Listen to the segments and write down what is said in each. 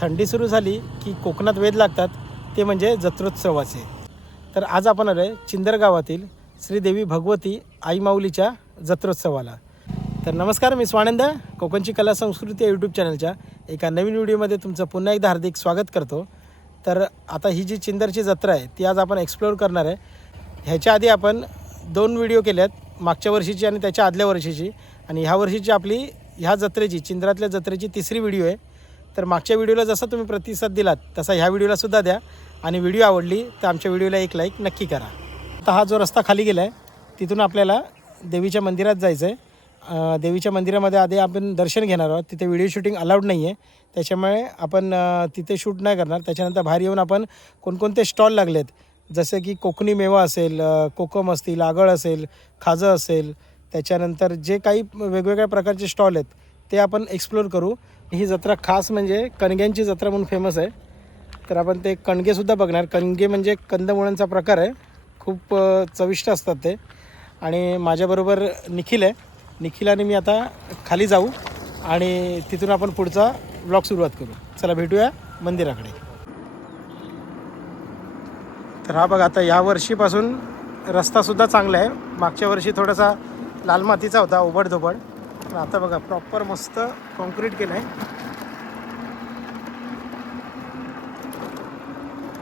थंडी सुरू झाली की कोकणात वेध लागतात ते म्हणजे जत्रोत्सवाचे. तर आज आपण आलो आहे चिंदर गावातील श्रीदेवी भगवती आई माऊलीच्या जत्रोत्सवाला. तर नमस्कार मी स्वानंद कोकणची कला संस्कृती या यूट्यूब चॅनलच्या एका नवीन व्हिडिओमध्ये तुमचं पुन्हा एकदा हार्दिक स्वागत करतो. तर आता ही जी चिंदरची जत्रा आहे ती आज आपण एक्सप्लोअर करणार आहे. ह्याच्या आधी आपण दोन व्हिडिओ केले आहेत मागच्या वर्षीची आणि त्याच्या आदल्या वर्षीची. आणि ह्या वर्षीची आपली ह्या जत्रेची चिंद्रातल्या जत्रेची तिसरी व्हिडिओ आहे. तर मागच्या व्हिडिओला जसा तुम्ही प्रतिसाद दिलात तसा ह्या व्हिडिओला सुद्धा द्या. आणि व्हिडिओ आवडली तर आमच्या व्हिडिओला एक लाईक नक्की करा. आता हा जो रस्ता खाली गेला आहे तिथून आपल्याला देवीच्या मंदिरात जायचं आहे देवीच्या मंदिरामध्ये आधी आपण दर्शन घेणार आहोत. तिथे व्हिडिओ शूटिंग अलाउड नाही आहे त्याच्यामुळे आपण तिथे शूट नाही करणार. त्याच्यानंतर बाहेर येऊन आपण कोणकोणते स्टॉल लागलेत. जसे की कोकणी मेवा असेल कोकम असतील आगळ असेल खाजं असेल. त्याच्यानंतर जे काही वेगवेगळ्या प्रकारचे स्टॉल आहेत ते आपण एक्सप्लोर करू. ही जत्रा खास म्हणजे कणग्यांची जत्रा म्हणून फेमस आहे. तर आपण ते कणगेसुद्धा बघणार. कणगे म्हणजे कंदमुळांचा प्रकार आहे. खूप चविष्ट असतात ते. आणि माझ्याबरोबर निखिल आहे. निखिल आणि मी आता खाली जाऊ आणि तिथून आपण पुढचा ब्लॉग सुरुवात करू. चला भेटूया मंदिराकडे. तर हा बघा आता या वर्षीपासून रस्तासुद्धा चांगला आहे. मागच्या वर्षी थोडासा लाल मातीचा होता उबडधोबड. पण आता बघा प्रॉपर मस्त कॉन्क्रीट केलं आहे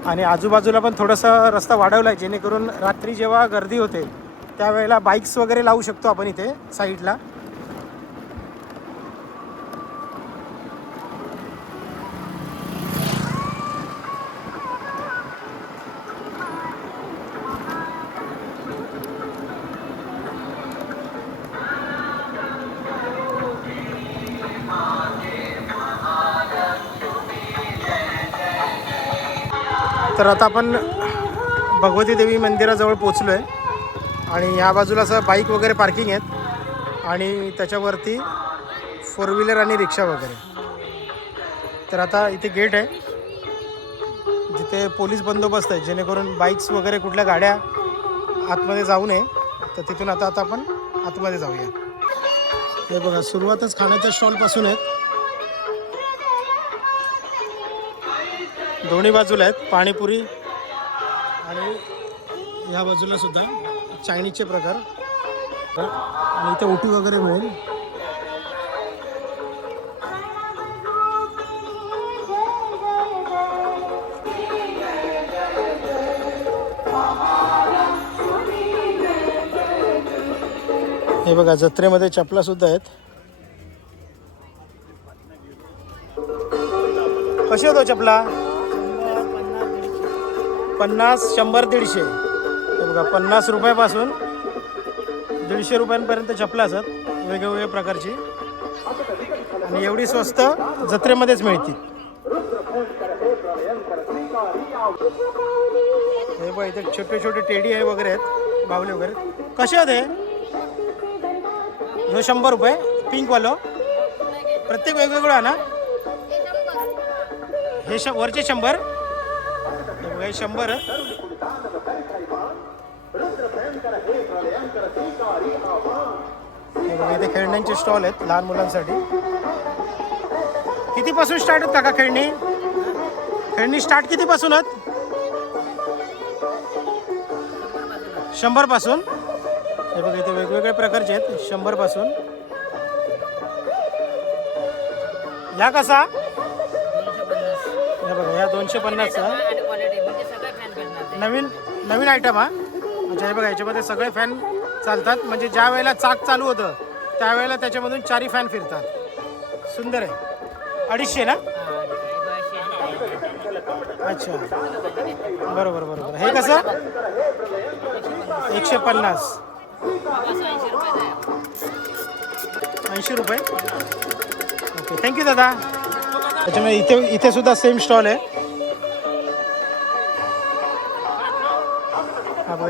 आणि आजूबाजूला पण थोडासा रस्ता वाढवला आहे जेणेकरून रात्री जेव्हा गर्दी होते त्यावेळेला बाईक्स वगैरे लावू शकतो आपण इथे साईडला तर आता आपण भगवती देवी मंदिराजवळ पोचलो आहे आणि या बाजूला असं बाईक वगैरे पार्किंग आहेत. आणि त्याच्यावरती फोर व्हीलर आणि रिक्षा वगैरे. तर आता इथे गेट आहे. जिथे पोलीस बंदोबस्त आहे. जेणेकरून बाईक्स वगैरे कुठल्या गाड्या आतमध्ये जाऊ नये. तर तिथून आता आता आपण आतमध्ये जाऊया. हे बघा सुरुवातच खाण्याच्या स्टॉलपासून आहेत. दोन्ही बाजूला आहेत पाणीपुरी आणि ह्या बाजूला सुद्धा चायनीजचे प्रकार. आणि इथे उटी वगैरे मिळेल. हे बघा जत्रेमध्ये चपला सुद्धा आहेत. कशी होतो चपला? पन्नास शंभर दीडशे. हे बघा पन्नास रुपयापासून दीडशे रुपयांपर्यंत चपला असतात वेगवेगळ्या प्रकारची. आणि एवढी स्वस्त जत्रेमध्येच मिळतील हे बघा इथे छोटे छोटे टेडी आहे वगैरे आहेत बावले वगैरे. कसे आहेत हे? ह्यो शंभर रुपये पिंकवालं प्रत्येक वेगवेगळं ना? हे श वरचे शंभर. हे शंभर. इथे खेळण्यांचे स्टॉल आहेत लहान मुलांसाठी. कितीपासून स्टार्ट आहेत काका खेळणी? खेळणी स्टार्ट कितीपासून आहेत? शंभरपासून हे बघा इथे वेगवेगळ्या प्रकारचे आहेत. शंभरपासून या कसा? हे बघा ह्या दोनशे पन्नासचा. नवीन नवीन आयटम हा. म्हणजे हे बघा याच्यामध्ये सगळे फॅन चालतात. म्हणजे ज्या वेळेला चाक चालू होतं त्यावेळेला त्याच्यामधून चारी फॅन फिरतात. सुंदर आहे. अडीचशे ना? अच्छा. बरोबर बरोबर. हे कसं? एकशे पन्नास. ऐंशी रुपये. ओके थँक्यू दादा. त्याच्यामुळे इथे इथे सुद्धा सेम स्टॉल आहे.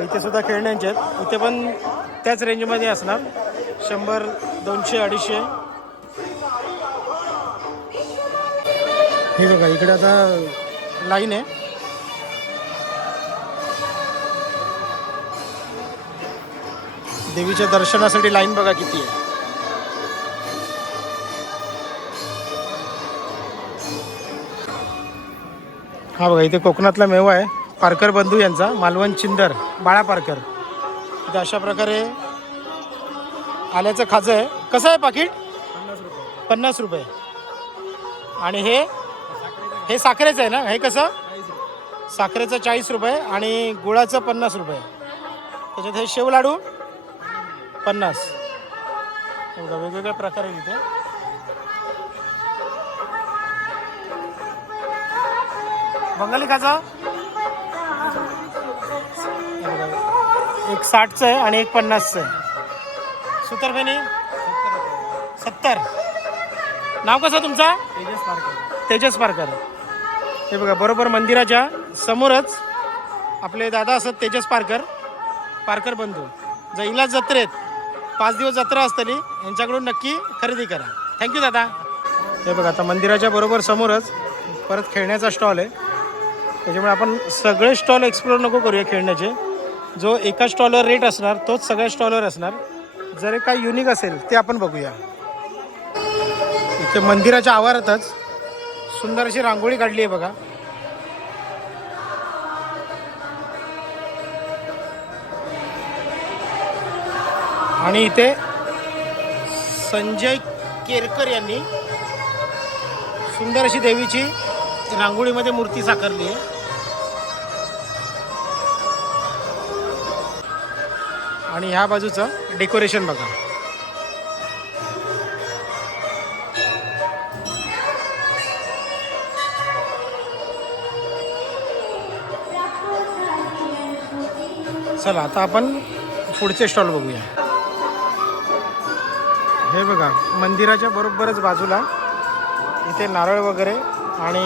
इथे सुद्धा खेळण्यांचे आहेत. इथे पण त्याच रेंजमध्ये असणार. शंभर दोनशे अडीचशे. हे बघा इकडे आता लाईन आहे. देवीच्या दर्शनासाठी लाईन बघा किती आहे. हा बघा इथे कोकणातला मेवा आहे. पारकर बंधू यांचा मालवण चिंदर बाळा पारकर. इथे अशा प्रकारे आल्याचं खाजं आहे. कसं आहे पाकिट? पन्नास रुपये. आणि हे हे साखरेचं आहे ना? हे कसं? साखरेचं चाळीस रुपये आणि गुळाचं पन्नास रुपये. त्याच्यात हे शेव लाडू पन्नास. एवढं वेगवेगळ्या प्रकार आहे तिथे बंगाली खाजा. एक साठचं आहे आणि एक पन्नासचं आहे. सुतरफेनी सत्तर. नाव कसं तुमचा? तेजस पारकर. हे बघा बरोबर मंदिराच्या समोरच आपले दादा असत तेजस पारकर. पारकर बंधू. जैला जत्रेत पाच दिवस जत्रा असतली यांच्याकडून नक्की खरेदी करा. थँक्यू दादा. हे बघा आता मंदिराच्या बरोबर समोरच परत खेळण्याचा स्टॉल आहे. त्याच्यामुळे आपण सगळे स्टॉल एक्सप्लोर नको करूया खेळण्याचे. जो एका स्टॉलवर रेट असणार तोच सगळ्या स्टॉलवर असणार. जर काय युनिक असेल ते आपण बघूया. इथे मंदिराच्या आवारातच सुंदर अशी रांगोळी काढली आहे बघा. आणि इथे संजय केरकर यांनी सुंदर अशी देवीची रांगोळीमध्ये मूर्ती साकारली आहे. आणि ह्या बाजूचं डेकोरेशन बघा. चला आता आपण पुढचे स्टॉल बघूया. हे बघा मंदिराच्या बरोबरच बाजूला इथे नारळ वगैरे आणि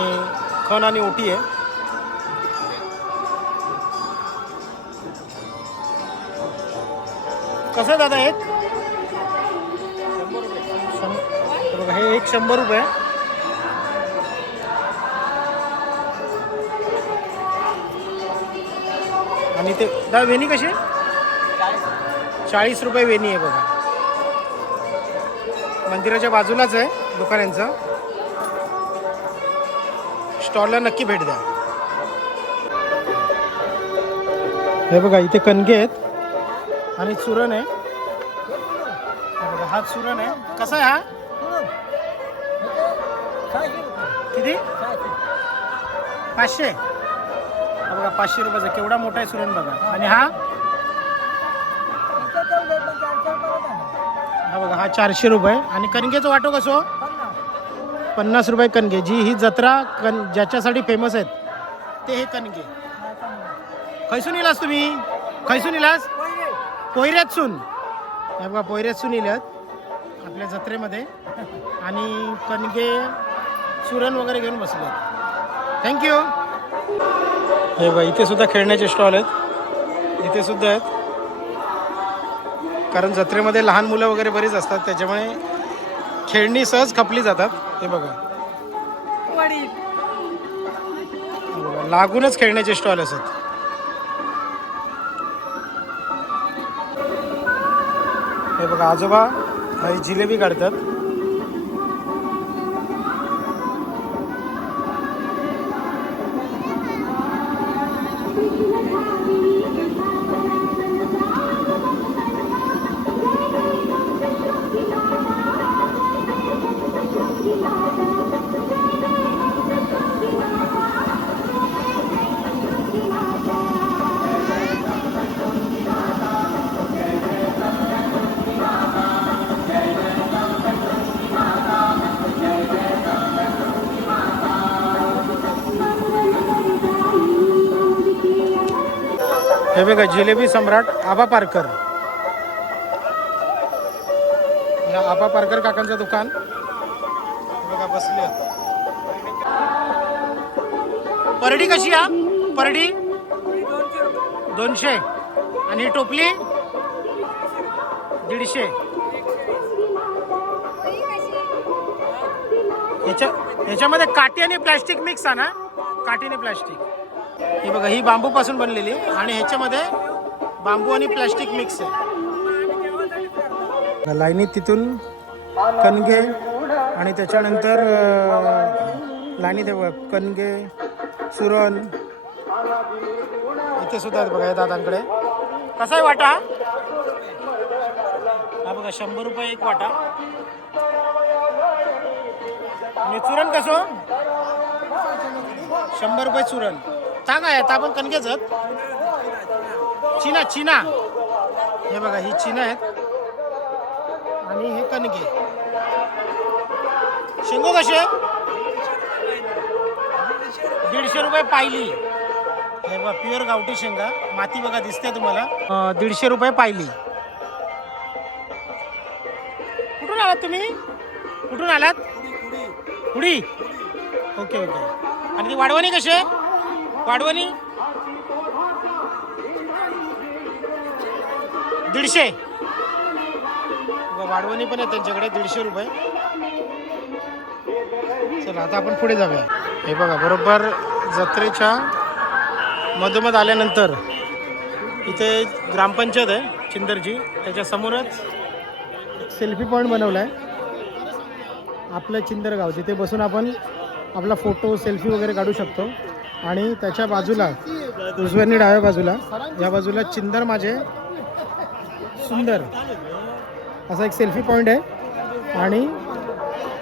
खण आणि ओटी आहे. कसं आहे दादा एक? हे बघा हे एक शंभर रुपये. आणि ते दादा वेणी कशी? चाळीस रुपये वेणी आहे बघा. मंदिराच्या बाजूलाच आहे दुकान यांचं स्टॉलला नक्की भेट द्या. हे बघा इथे कणके आहेत. आणि चुरण आहे. बघा हा चुरण आहे. कसा आहे हा? किती? पाचशे. हा बघा पाचशे रुपयाचा. केवढा मोठा आहे सुरण बघा. आणि हा? हा बघा हा चारशे रुपये. आणि कणकेचं वाटो कसो हो? पन्नास रुपये कणगे. जी ही जत्रा कण ज्याच्यासाठी फेमस आहेत ते हे कणगे. खैसून इलास तुम्ही? खैसून इलास पोयऱ्यातसून. हे बघा पोयऱ्यातसून इल्यात आपल्या जत्रेमध्ये. आणि कणगे चुरण वगैरे घेऊन बसले थँक्यू हे बघा इथे सुद्धा खेळण्याचे स्टॉल आहेत. इथे सुद्धा आहेत. कारण जत्रेमध्ये लहान मुलं वगैरे बरीच असतात त्याच्यामुळे खेळणी सहज खपली जातात. हे बघा. हे बघा, लागूनच खेळण्याचे स्टॉल असतात हे बघा आजोबा हे जिलेबी काढतात. बघा जिलेबी सम्राट आबा पारकर. या आबा पारकर काकांचं दुकान. बघा बसले. परडी कशी या परडी? दोनशे. आणि टोपली? दीडशे. ह्याच्या ह्याच्यामध्ये काठी आणि प्लॅस्टिक मिक्स आहे ना? काठी आणि प्लॅस्टिक. ही बघा ही बांबू पासून बनलेली आणि ह्याच्यामध्ये बांबू आणि प्लॅस्टिक मिक्स आहे. लाईनीत तिथून कणगे आणि त्याच्यानंतर लाईनीत कणगे सुरण. इथे सुद्धा आहेत बघा दादांकडे. कसा आहे वाटा? हा बघा शंभर रुपये एक वाटा. आणि चुरण कसं? शंभर रुपये चुरण ता आहेत आपण कणकेच चिना चिना. हे बघा ही चिना आहेत. आणि हे कणके शेंगो कसे दीडशे रुपये पायली. हे बघा प्युअर गावठी शेंगा. माती बघा दिसते तुम्हाला. दीडशे रुपये पायली. कुठून आलात तुम्ही? कुठून आलात? कुडी. Okay okay. आणि ती वाढवणी कशी आहे? वाढवणी दीडशे. बघा, वाढवणी पण आहे त्यांच्याकडे दीडशे रुपये. चला आता आपण पुढे जाऊया. हे बघा बरोबर जत्रेच्या मधोमध आल्यानंतर इथे ग्रामपंचायत आहे चिंदरजी. त्याच्यासमोरच सेल्फी पॉईंट बनवला आहे आपलं चिंदर गाव तिथे बसून आपण आपला फोटो सेल्फी वगैरे काढू शकतो. आणि त्याच्या बाजूला उजव्यानी डाव्या बाजूला या बाजूला चिंदर माझे. सुंदर. असा एक सेल्फी पॉईंट आहे. आणि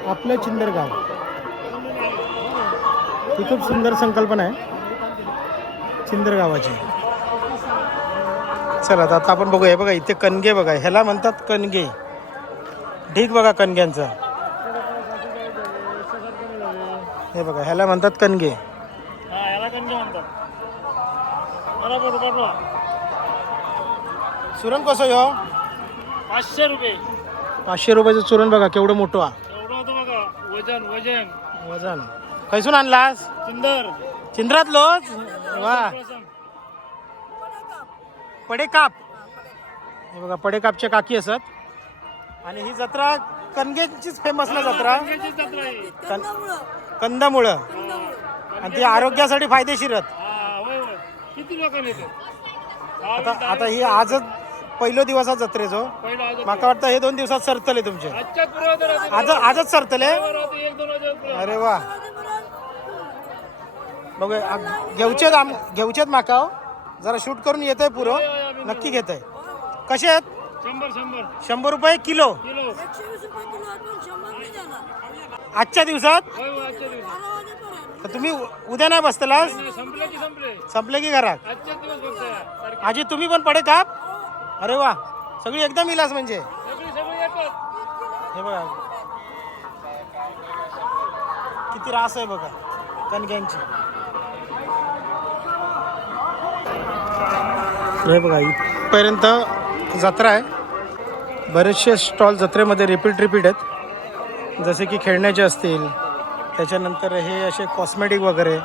आपलं चिंदर गाव ही खूप सुंदर संकल्पना आहे. चिंदर गावाची चला आता आपण बघूया. हे बघा इथे कणगे बघा. ह्याला म्हणतात कणगे. ढीक बघा कणग्यांचा. हे बघा ह्याला म्हणतात कणगे. म्हणतात. बरोबर बरोबर चुरण कसं यो पाचशे रुपये. पाचशे रुपयाचं चुरण बघा केवढं मोठं हा एवढं होतं बघा वजन वजन. वजन. कैसून आणलास? सुंदर चिंद्रात लोच वा. पडे काप हे. बघा पडे कापच्या काकी असत. आणि ही जत्रा कणगेचीच फेमस ना जत्रा? जत्रा आहे. कं- कंदमुळं. आणि ती आरोग्यासाठी फायदेशीर आहेत. हा होय होय. किती लोकांनी येते आता आता ही आजच पहिलो दिवस आहे जत्रेचो पहिला आज माका वाटतं हे दोन दिवसात सरतले तुमचे. आजच्या पुरवठा राहते आज आजच सरतले. एक दोन वाजे अरे वा. बघूया आ- घेऊचेत आम घेऊचेत माका हो. जरा शूट करून येतोय पुरं. नक्की घेत आहे कसे आहेत? शंभर शंभर. शंभर रुपये किलो. आजच्या दिवसात? होय आजच्या दिवशी. तर तुम्ही उद्या नाही बसतलास नाही, संपले की संपले. संपले की घरात? दिवस फक्त. आजी तुम्ही पण पडे काप अरे वा सगळी एकदम इलास म्हणजे? सगळी सगळी एकच. हे बघा. किती रास आहे बघा कणक्यांची. हे बघा इथपर्यंत जत्रा आहे. बरेचसे स्टॉल जत्रेमध्ये रिपीट रिपीट आहेत. जसे की खेळण्याचे असतील त्याच्यानंतर हे असे कॉस्मेटिक वगैरे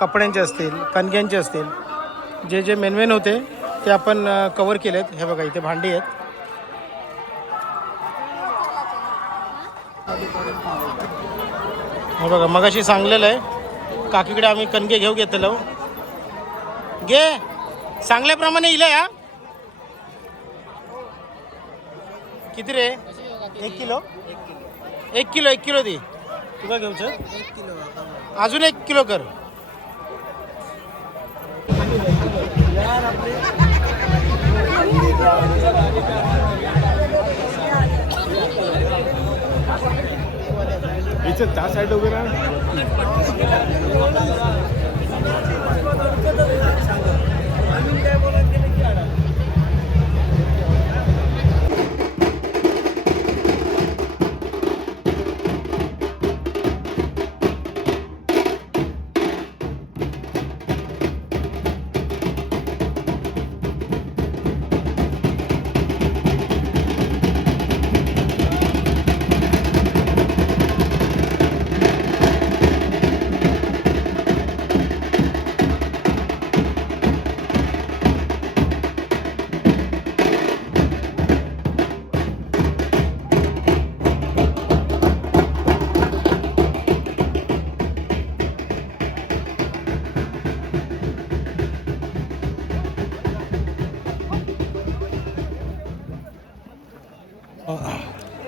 कपड्यांचे असतील कणक्यांचे असतील जे जे मेनमेन होते ते आपण कवर केले आहेत हे बघा इथे भांडी आहेत. हे बघा मगाशी सांगलेलं आहे. काकीकडे आम्ही कणके घेऊ घेतलं घे! सांगल्याप्रमाणे इलं या. किती रे? एक किलो? एक किलो एक किलो दे तुला घेऊच अजून एक किलो कर. त्या साईड उभे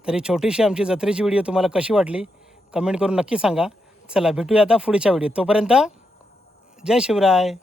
तर ही छोटीशी आमची जत्रेची व्हिडिओ तुम्हाला कशी वाटली कमेंट करून नक्की सांगा. चला भेटूया आता पुढच्या व्हिडिओ तोपर्यंत जय शिवराय.